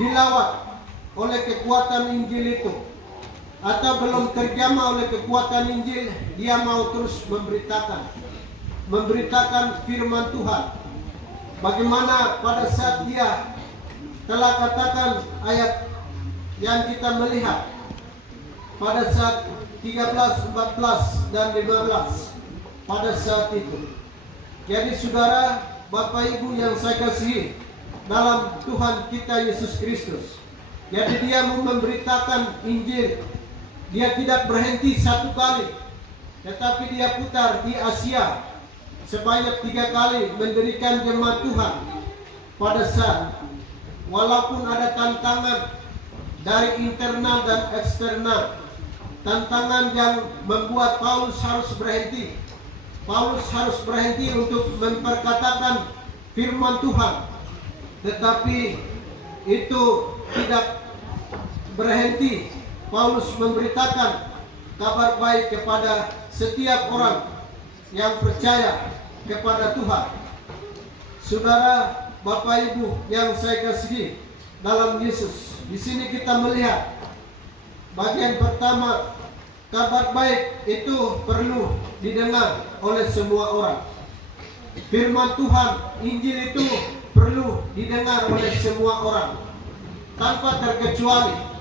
dilawat oleh kekuatan Injil itu, atau belum terjamah oleh kekuatan Injil, dia mau terus memberitakan firman Tuhan. Bagaimana pada saat dia telah katakan ayat yang kita melihat pada saat 13, 14, dan 15 pada saat itu. Jadi saudara, Bapak Ibu yang saya kasihi dalam Tuhan kita Yesus Kristus, jadi dia mau memberitakan Injil. Dia tidak berhenti satu kali, tetapi dia putar di Asia sebanyak 3 kali mendirikan jemaat Tuhan. Pada saat walaupun ada tantangan dari internal dan eksternal, tantangan yang membuat Paulus harus berhenti. Paulus harus berhenti untuk memperkatakan firman Tuhan, tetapi itu tidak berhenti. Paulus memberitakan kabar baik kepada setiap orang yang percaya kepada Tuhan. Saudara, Bapak Ibu yang saya kasihi dalam Yesus, di sini kita melihat bagian pertama, kabar baik itu perlu didengar oleh semua orang. Firman Tuhan, Injil itu perlu didengar oleh semua orang tanpa terkecuali.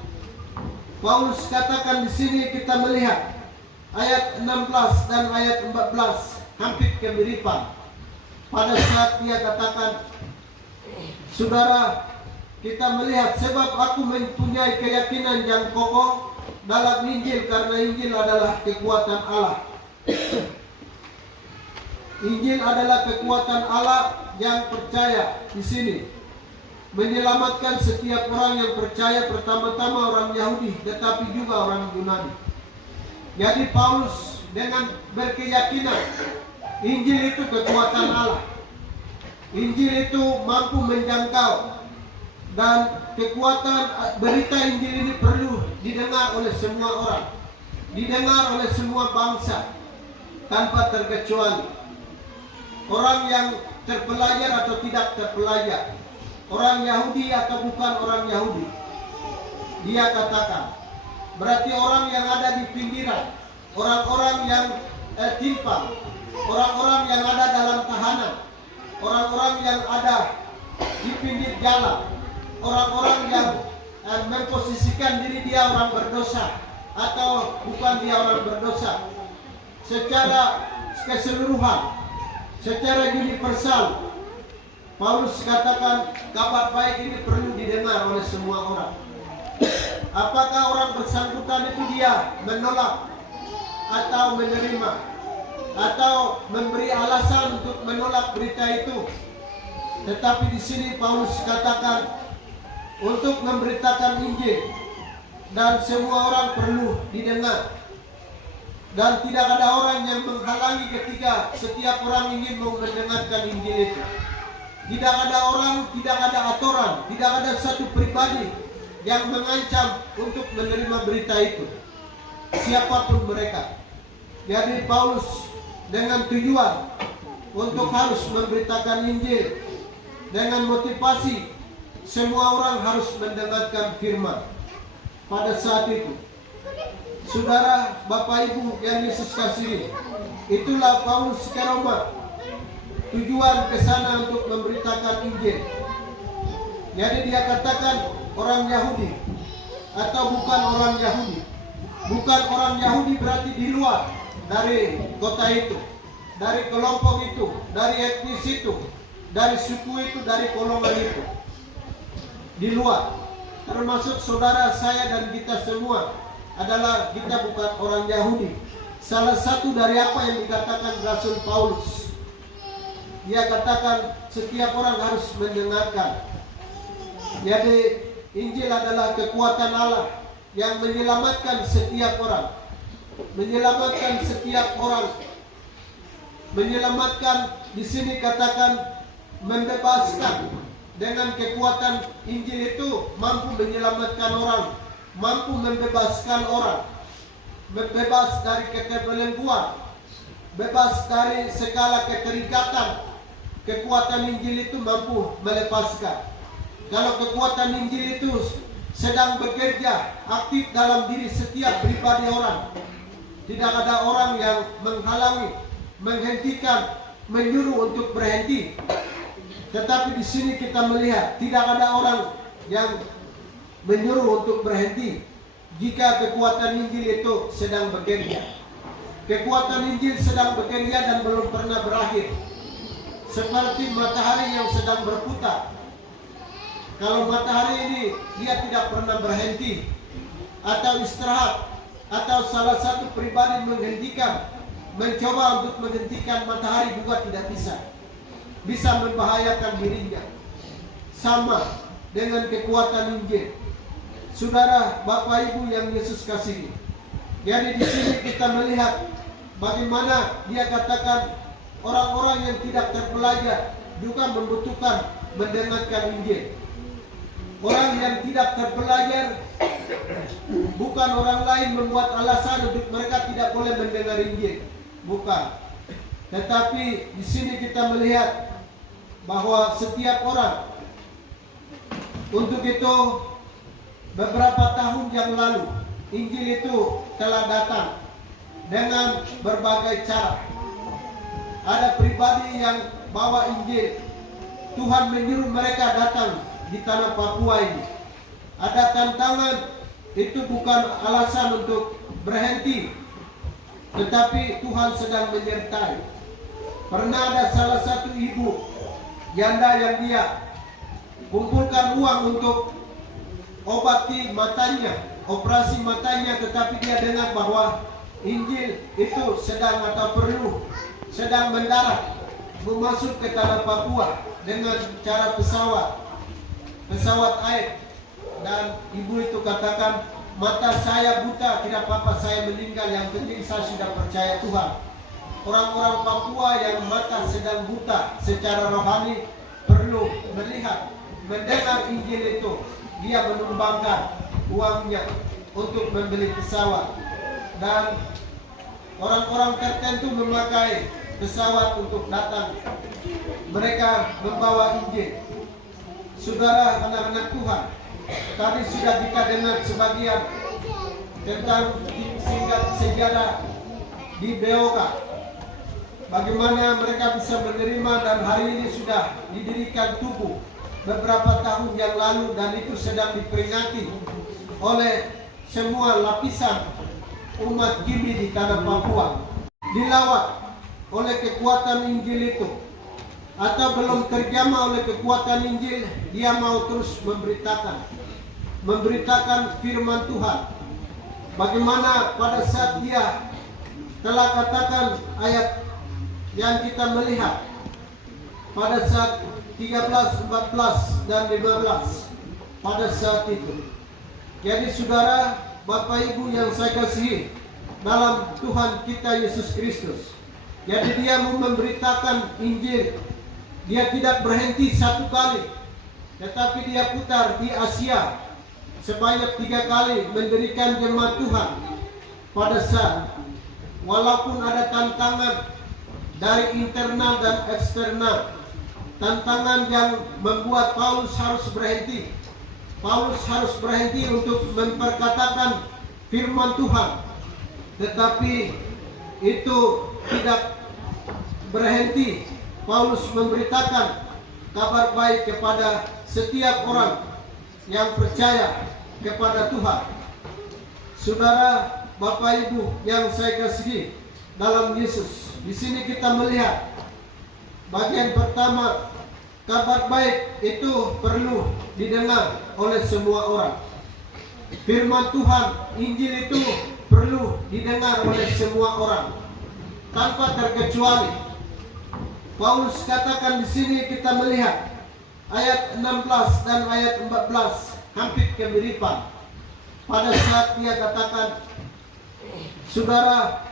Paulus katakan di sini kita melihat ayat 16 dan ayat 14 hampir kemiripan. Pada saat dia katakan, saudara, kita melihat sebab aku mempunyai keyakinan yang kokoh dalam Injil, karena Injil adalah kekuatan Allah. Injil adalah kekuatan Allah yang percaya di sini menyelamatkan setiap orang yang percaya, pertama-tama orang Yahudi, tetapi juga orang Yunani. Jadi Paulus dengan berkeyakinan Injil itu kekuatan Allah. Injil itu mampu menjangkau, dan kekuatan berita Injil ini perlu didengar oleh semua orang, didengar oleh semua bangsa tanpa terkecuali. Orang yang terpelajar atau tidak terpelajar, orang Yahudi atau bukan orang Yahudi. Dia katakan, berarti orang yang ada di pinggiran, orang-orang yang timpang, orang-orang yang ada dalam tahanan, orang-orang yang ada di pinggir jalan, orang-orang yang memposisikan diri dia orang berdosa atau bukan dia orang berdosa, secara keseluruhan, secara universal, Paulus katakan kabar baik ini perlu didengar oleh semua orang. Apakah orang bersangkutan itu dia menolak atau menerima atau memberi alasan untuk menolak berita itu? Tetapi di sini Paulus katakan untuk memberitakan Injil, dan semua orang perlu didengar. Dan tidak ada orang yang menghalangi ketika setiap orang ingin mau mendengarkan Injil itu. Tidak ada orang, tidak ada aturan, tidak ada satu pribadi yang mengancam untuk menerima berita itu, siapapun mereka. Jadi Paulus dengan tujuan untuk harus memberitakan Injil, dengan motivasi semua orang harus mendengarkan firman pada saat itu. Saudara, Bapak Ibu yang Yesus kasihi, itulah Paulus ke Roma. Tujuan ke sana untuk memberitakan Injil. Jadi dia katakan orang Yahudi atau bukan orang Yahudi. Bukan orang Yahudi berarti di luar dari kota itu, dari kelompok itu, dari etnis itu, dari suku itu, dari golongan itu. Di luar, termasuk saudara saya dan kita semua adalah kita bukan orang Yahudi. Salah satu dari apa yang dikatakan Rasul Paulus, dia katakan setiap orang harus mendengarkan. Jadi Injil adalah kekuatan Allah yang menyelamatkan setiap orang, menyelamatkan setiap orang, menyelamatkan. Di sini katakan membebaskan. Dengan kekuatan Injil itu mampu menyelamatkan orang, mampu membebaskan orang, bebas dari keterbelengguan, bebas dari segala keterikatan. Kekuatan Injil itu mampu melepaskan. kalau kekuatan Injil itu sedang bekerja aktif dalam diri setiap pribadi orang. Tidak ada orang yang menghalangi, menghentikan, menyuruh untuk berhenti. Tetapi di sini kita melihat tidak ada orang yang menyuruh untuk berhenti jika kekuatan Injil itu sedang bekerja. Kekuatan Injil sedang bekerja dan belum pernah berakhir. Seperti matahari yang sedang berputar. Kalau matahari ini dia tidak pernah berhenti atau istirahat, atau salah satu pribadi mencoba untuk menghentikan matahari juga tidak bisa membahayakan dirinya. Sama dengan kekuatan Injil. Saudara, Bapak Ibu yang Yesus kasihi. Jadi di sini kita melihat bagaimana dia katakan orang-orang yang tidak terpelajar juga membutuhkan mendengarkan Injil. Orang yang tidak terpelajar, bukan orang lain membuat alasan untuk mereka tidak boleh mendengar Injil. Bukan. Tetapi di sini kita melihat bahwa setiap orang, untuk itu beberapa tahun yang lalu Injil itu telah datang dengan berbagai cara. Ada pribadi yang bawa Injil. Tuhan menyuruh mereka datang di tanah Papua ini. Ada tantangan, itu bukan alasan untuk berhenti, tetapi Tuhan sedang menyertai. Pernah ada salah satu ibu janda yang dia kumpulkan uang untuk obati matanya, operasi matanya, tetapi dia dengar bahwa Injil itu sedang mendarat, masuk ke tanah Papua dengan cara pesawat air. Dan ibu itu katakan, mata saya buta, tidak apa-apa saya meninggal, yang penting saya sudah percaya Tuhan. Orang-orang Papua yang mata sedang buta secara rohani perlu melihat, mendengar Injil itu. Dia menumbangkan uangnya untuk membeli pesawat. Dan orang-orang tertentu memakai pesawat untuk datang. Mereka membawa Injil. Saudara, anak-anak Tuhan, tadi sudah kita dengar sebagian tentang singkat sejarah di Beoga. Bagaimana mereka bisa menerima, dan hari ini sudah didirikan tubuh beberapa tahun yang lalu, dan itu sedang diperingati oleh semua lapisan umat Gimi di tanah Papua. Dilawat oleh kekuatan Injil itu, atau belum terjamah oleh kekuatan Injil, dia mau terus memberitakan firman Tuhan. Bagaimana pada saat dia telah katakan ayat yang kita melihat pada saat 13, 14, dan 15 pada saat itu. Jadi saudara, Bapak Ibu yang saya kasihi dalam Tuhan kita Yesus Kristus, jadi dia mau memberitakan Injil. Dia tidak berhenti satu kali, tetapi dia putar di Asia sebanyak 3 kali mendirikan jemaat Tuhan. Pada saat walaupun ada tantangan dari internal dan eksternal, tantangan yang membuat Paulus harus berhenti. Paulus harus berhenti untuk memperkatakan firman Tuhan, tetapi itu tidak berhenti. Paulus memberitakan kabar baik kepada setiap orang yang percaya kepada Tuhan. Saudara, Bapak Ibu yang saya kasihi dalam Yesus, di sini kita melihat bagian pertama, kabar baik itu perlu didengar oleh semua orang. Firman Tuhan, Injil itu perlu didengar oleh semua orang tanpa terkecuali. Paulus katakan di sini kita melihat ayat 16 dan ayat 14 hampir kemiripan. Pada saat dia katakan, saudara,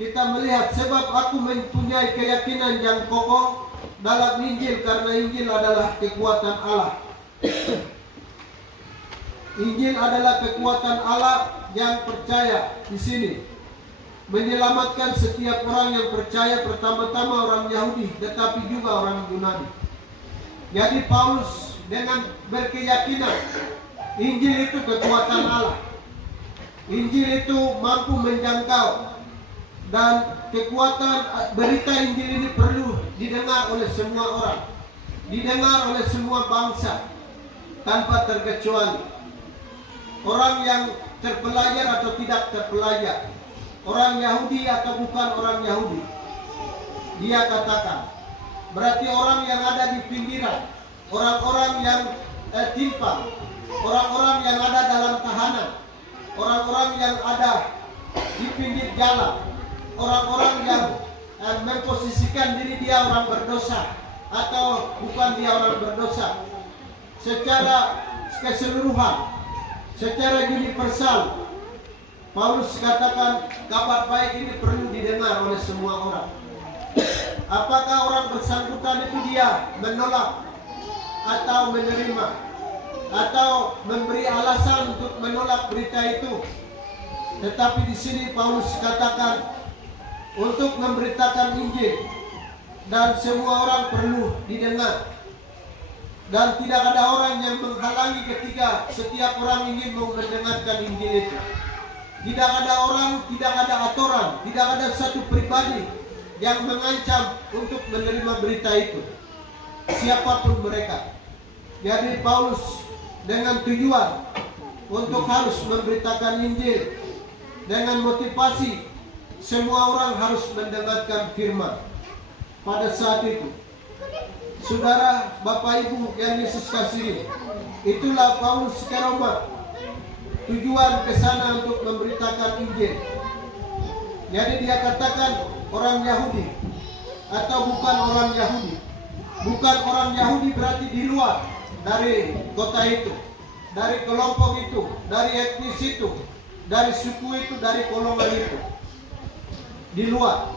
kita melihat sebab aku mempunyai keyakinan yang kokoh dalam Injil, karena Injil adalah kekuatan Allah. Injil adalah kekuatan Allah yang percaya di sini, menyelamatkan setiap orang yang percaya, pertama-tama orang Yahudi, tetapi juga orang Yunani. Jadi Paulus dengan berkeyakinan Injil itu kekuatan Allah. Injil itu mampu menjangkau, dan kekuatan berita Injil ini perlu didengar oleh semua orang, didengar oleh semua bangsa tanpa terkecuali. Orang yang terpelajar atau tidak terpelajar, orang Yahudi atau bukan orang Yahudi, dia katakan. Berarti orang yang ada di pinggiran, orang-orang yang timpang, orang-orang yang ada dalam tahanan, orang-orang yang ada di pinggir jalan, orang-orang yang memposisikan diri dia orang berdosa atau bukan dia orang berdosa, secara keseluruhan, secara universal, Paulus katakan kabar baik ini perlu didengar oleh semua orang. Apakah orang bersangkutan itu dia menolak atau menerima atau memberi alasan untuk menolak berita itu? Tetapi di sini Paulus katakan untuk memberitakan Injil, dan semua orang perlu didengar, dan tidak ada orang yang menghalangi ketika setiap orang ingin mendengarkan Injil itu. Tidak ada orang, tidak ada aturan, tidak ada satu pribadi yang mengancam untuk menerima berita itu, siapapun mereka. Jadi Paulus dengan tujuan untuk harus memberitakan Injil, dengan motivasi semua orang harus mendengarkan firman pada saat itu. Saudara, Bapak Ibu yang Yesus kasihi, itulah Paulus ke Roma, tujuan ke sana untuk memberitakan Injil. Jadi dia katakan orang Yahudi atau bukan orang Yahudi. Bukan orang Yahudi berarti di luar dari kota itu, dari kelompok itu, dari etnis itu, dari suku itu, dari golongan itu. Di luar,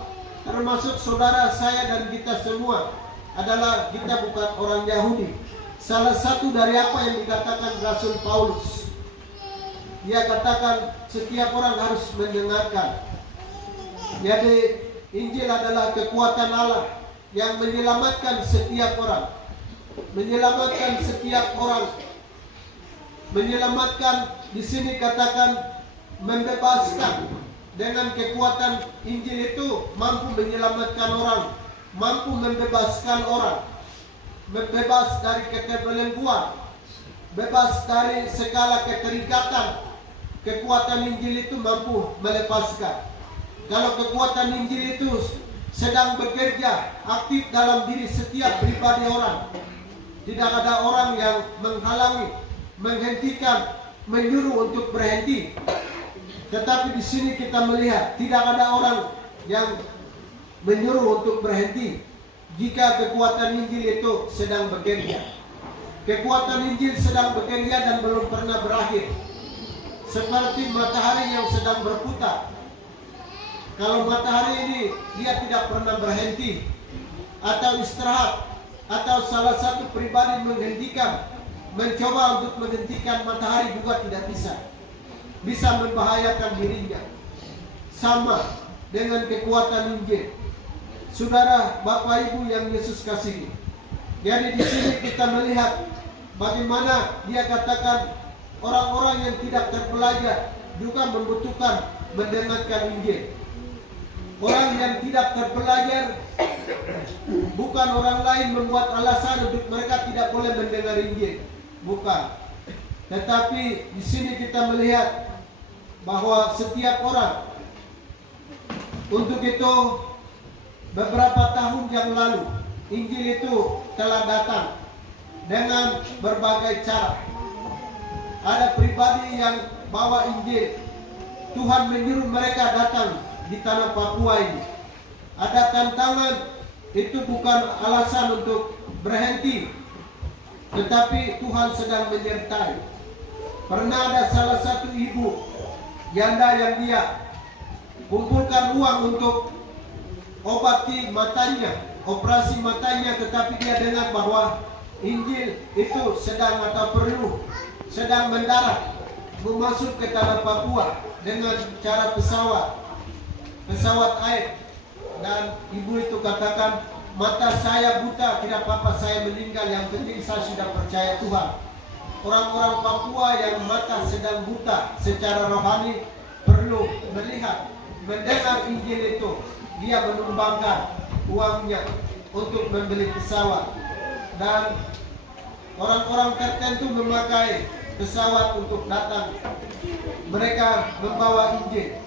termasuk saudara saya dan kita semua adalah kita bukan orang Yahudi. Salah satu dari apa yang dikatakan Rasul Paulus, dia katakan setiap orang harus mendengarkan. Jadi Injil adalah kekuatan Allah yang menyelamatkan setiap orang, menyelamatkan setiap orang, menyelamatkan. Di sini katakan membebaskan. Dengan kekuatan Injil itu mampu menyelamatkan orang, mampu membebaskan orang, bebas dari keterbelengguan, bebas dari segala keterikatan. Kekuatan Injil itu mampu melepaskan. Kalau kekuatan Injil itu sedang bekerja aktif dalam diri setiap pribadi orang, tidak ada orang yang menghalangi, menghentikan, menyuruh untuk berhenti. Tetapi di sini kita melihat tidak ada orang yang menyuruh untuk berhenti jika kekuatan Injil itu sedang bekerja. Kekuatan Injil sedang bekerja dan belum pernah berakhir. Seperti matahari yang sedang berputar. Kalau matahari ini dia tidak pernah berhenti atau istirahat, atau salah satu pribadi menghentikan, mencoba untuk menghentikan matahari juga tidak bisa membahayakan dirinya. Sama dengan kekuatan Injil. Saudara, Bapak Ibu yang Yesus kasihi. Jadi di sini kita melihat bagaimana dia katakan orang-orang yang tidak terpelajar juga membutuhkan mendengarkan Injil. Orang yang tidak terpelajar, bukan orang lain membuat alasan untuk mereka tidak boleh mendengar Injil, bukan. Tetapi di sini kita melihat bahwa setiap orang, untuk itu beberapa tahun yang lalu Injil itu telah datang dengan berbagai cara. Ada pribadi yang bawa Injil, Tuhan menyuruh mereka datang di tanah Papua ini. Ada tantangan, itu bukan alasan untuk berhenti, tetapi Tuhan sedang menyertai. Pernah ada salah satu ibu janda yang dia kumpulkan uang untuk obati matanya, operasi matanya, tetapi dia dengar bahwa Injil itu sedang atau sedang mendarat, masuk ke tanah Papua dengan cara pesawat air. Dan ibu itu katakan, mata saya buta, tidak apa-apa saya meninggal, yang penting saya sudah percaya Tuhan. orang-orang Papua yang mata sedang buta secara rohani perlu melihat, mendengar Injil itu. Dia menumbangkan uangnya untuk membeli pesawat, dan orang-orang tertentu memakai pesawat untuk datang. Mereka membawa Injil.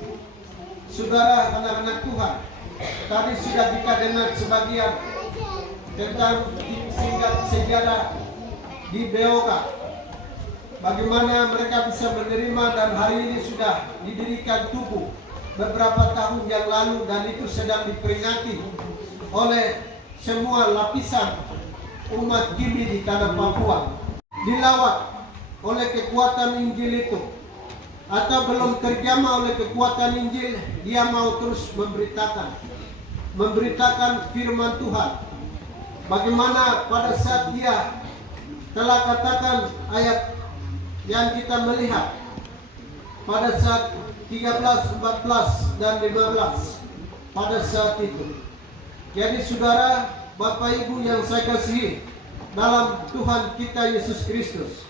Saudara, anak-anak Tuhan, tadi sudah kita dengar sebagian tentang singkat sejarah di Beoga, bagaimana mereka bisa menerima, dan hari ini sudah didirikan tubuh beberapa tahun yang lalu, dan itu sedang diperingati oleh semua lapisan umat Kimi di tanah Papua. Dilawat oleh kekuatan Injil itu, atau belum terjamah oleh kekuatan Injil, dia mau terus memberitakan firman Tuhan. Bagaimana pada saat dia telah katakan ayat yang kita melihat pada saat 13, 14, dan 15 pada saat itu. Jadi saudara, Bapak Ibu yang saya kasihi dalam Tuhan kita Yesus Kristus,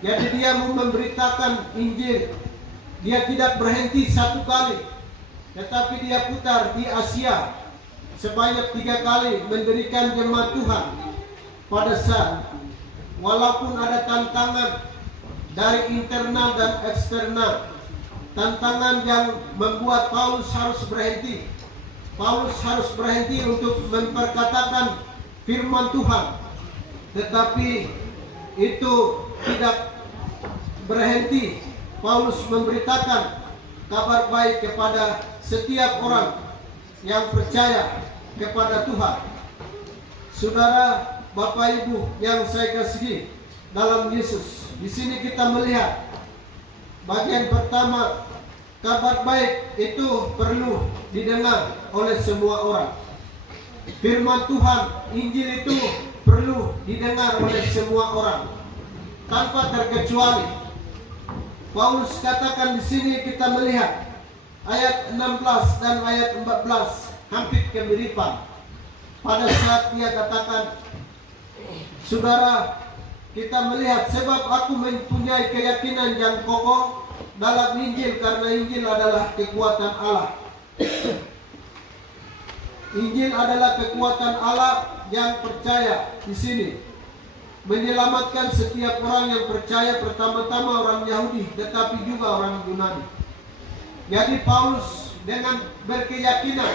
jadi dia mau memberitakan Injil. Dia tidak berhenti satu kali, tetapi dia putar di Asia sebanyak 3 kali mendirikan jemaat Tuhan. Pada saat walaupun ada tantangan dari internal dan eksternal, tantangan yang membuat Paulus harus berhenti. Paulus harus berhenti untuk memperkatakan firman Tuhan, tetapi itu tidak berhenti. Paulus memberitakan kabar baik kepada setiap orang yang percaya kepada Tuhan. Saudara, Bapak Ibu yang saya kasihi dalam Yesus, di sini kita melihat bagian pertama, kabar baik itu perlu didengar oleh semua orang. Firman Tuhan, Injil itu perlu didengar oleh semua orang tanpa terkecuali. Paulus katakan di sini kita melihat ayat 16 dan ayat 14 hampir kemiripan. Pada saat dia katakan, saudara, kita melihat sebab aku mempunyai keyakinan yang kokoh dalam Injil, karena Injil adalah kekuatan Allah. Injil adalah kekuatan Allah yang percaya di sini menyelamatkan setiap orang yang percaya, pertama-tama orang Yahudi, tetapi juga orang Yunani. Jadi Paulus dengan berkeyakinan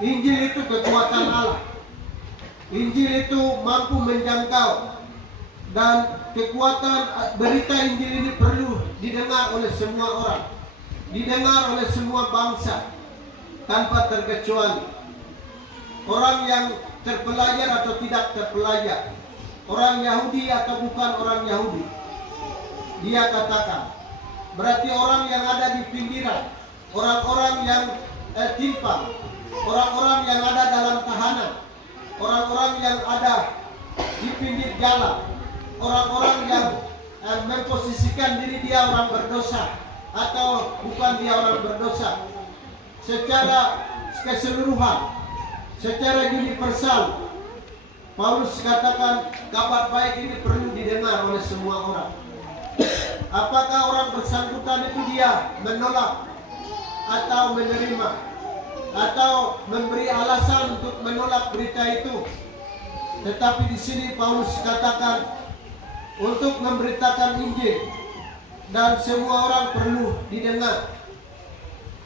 Injil itu kekuatan Allah. Injil itu mampu menjangkau, dan kekuatan berita Injil ini perlu didengar oleh semua orang, didengar oleh semua bangsa tanpa terkecuali. Orang yang terpelajar atau tidak terpelajar, orang Yahudi atau bukan orang Yahudi. Dia katakan, berarti orang yang ada di pinggiran, orang-orang yang timpang, orang-orang yang ada dalam tahanan, orang-orang yang ada di pinggir jalan, orang-orang yang memposisikan diri dia orang berdosa atau bukan dia orang berdosa, secara keseluruhan, secara universal, Paulus katakan kabar baik ini perlu didengar oleh semua orang. Apakah orang bersangkutan itu dia menolak atau menerima atau memberi alasan untuk menolak berita itu? Tetapi di sini Paulus katakan untuk memberitakan Injil, dan semua orang perlu didengar,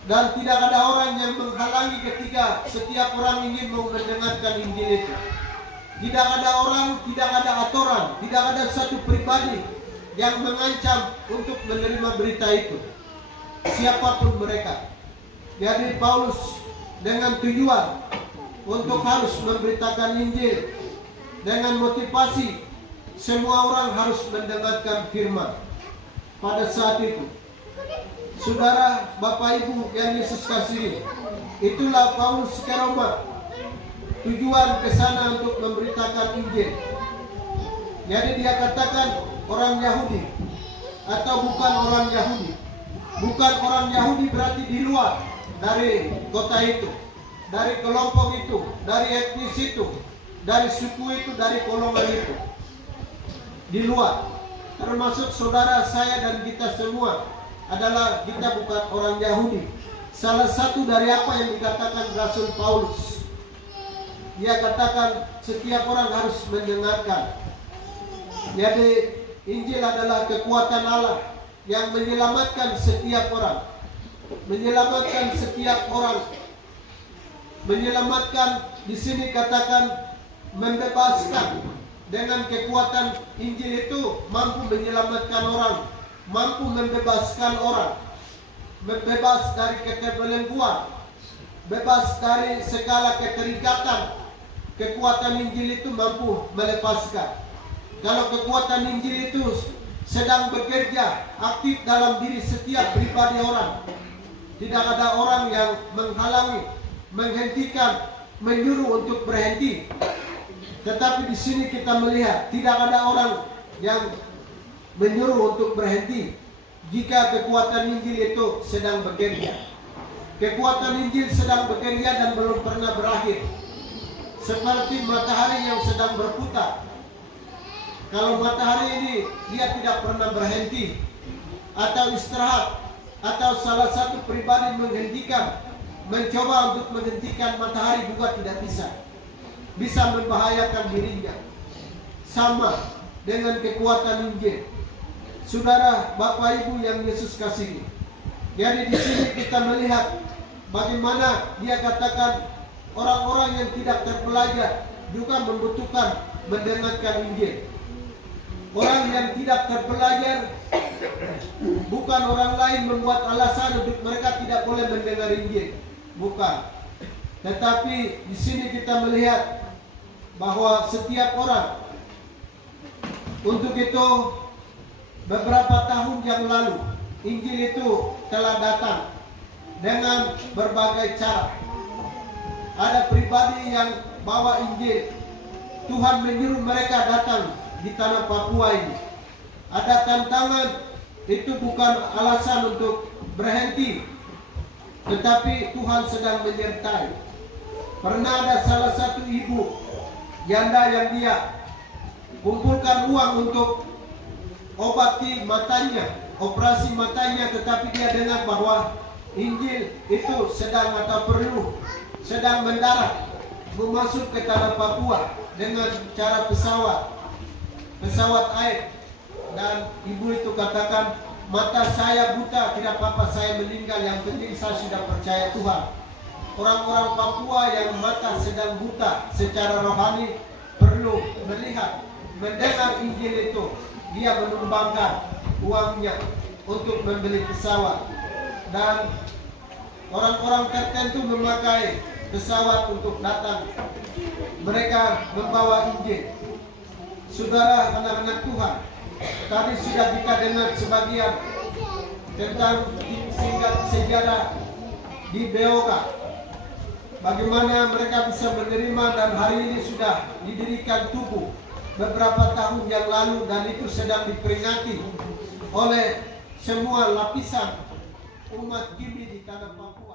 dan tidak ada orang yang menghalangi ketika setiap orang ingin mendengarkan Injil itu. Tidak ada orang, tidak ada aturan, tidak ada satu pribadi yang mengancam untuk menerima berita itu, siapapun mereka. Jadi Paulus dengan tujuan untuk harus memberitakan Injil, dengan motivasi semua orang harus mendengarkan firman pada saat itu. Saudara, Bapak Ibu yang Yesus kasihi, itulah Paulus ke Roma. Tujuan ke sana untuk memberitakan Injil. Jadi dia katakan orang Yahudi atau bukan orang Yahudi. Bukan orang Yahudi berarti di luar dari kota itu, dari kelompok itu, dari etnis itu, dari suku itu, dari golongan itu. Di luar. termasuk saudara saya dan kita semua adalah kita bukan orang Yahudi. Salah satu dari apa yang dikatakan Rasul Paulus, dia katakan setiap orang harus mendengarkan. Jadi Injil adalah kekuatan Allah yang menyelamatkan setiap orang. Menyelamatkan setiap orang. Menyelamatkan di sini katakan membebaskan. Dengan kekuatan Injil itu mampu menyelamatkan orang, mampu membebaskan orang. Bebas dari keterbelengguan, bebas dari segala keterikatan. Kekuatan Injil itu mampu melepaskan. Kalau kekuatan Injil itu sedang bekerja aktif dalam diri setiap pribadi orang, tidak ada orang yang menghalangi, menghentikan, menyuruh untuk berhenti. Tetapi di sini kita melihat tidak ada orang yang menyuruh untuk berhenti. Jika kekuatan Injil itu sedang bekerja, kekuatan Injil sedang bekerja dan belum pernah berakhir. Seperti matahari yang sedang berputar. Kalau matahari ini dia tidak pernah berhenti atau istirahat, atau salah satu pribadi menghentikan, mencoba untuk menghentikan matahari juga tidak bisa. Bisa membahayakan dirinya. Sama dengan kekuatan Injil. Saudara, Bapak Ibu yang Yesus kasihi. Jadi di sini kita melihat bagaimana dia katakan orang-orang yang tidak terpelajar juga membutuhkan mendengarkan Injil. Orang yang tidak terpelajar, bukan orang lain membuat alasan untuk mereka tidak boleh mendengar Injil. Bukan. Tetapi di sini kita melihat bahwa setiap orang, untuk itu beberapa tahun yang lalu Injil itu telah datang dengan berbagai cara. Ada pribadi yang bawa Injil, Tuhan menyuruh mereka datang di tanah Papua ini. Ada tantangan, itu bukan alasan untuk berhenti, tetapi Tuhan sedang menyertai. Pernah ada salah satu ibu janda yang dia kumpulkan uang untuk obati matanya, operasi matanya, tetapi dia dengar bahwa Injil itu sedang atau perlu sedang mendarat masuk ke tanah Papua dengan cara pesawat air. Dan ibu itu katakan, mata saya buta, tidak apa-apa saya meninggal, yang penting saya sudah percaya Tuhan. Orang-orang Papua yang mata sedang buta secara rohani perlu melihat, mendengar Injil itu. Dia menumbangkan uangnya untuk membeli pesawat. Dan orang-orang tertentu memakai pesawat untuk datang. Mereka membawa Injil. Saudara, anak-anak Tuhan, tadi sudah kita dengar sebagian tentang singkat sejarah di Beoga. Bagaimana mereka bisa menerima, dan hari ini sudah didirikan tubuh beberapa tahun yang lalu, dan itu sedang diperingati oleh semua lapisan umat Kimi di tanah Papua.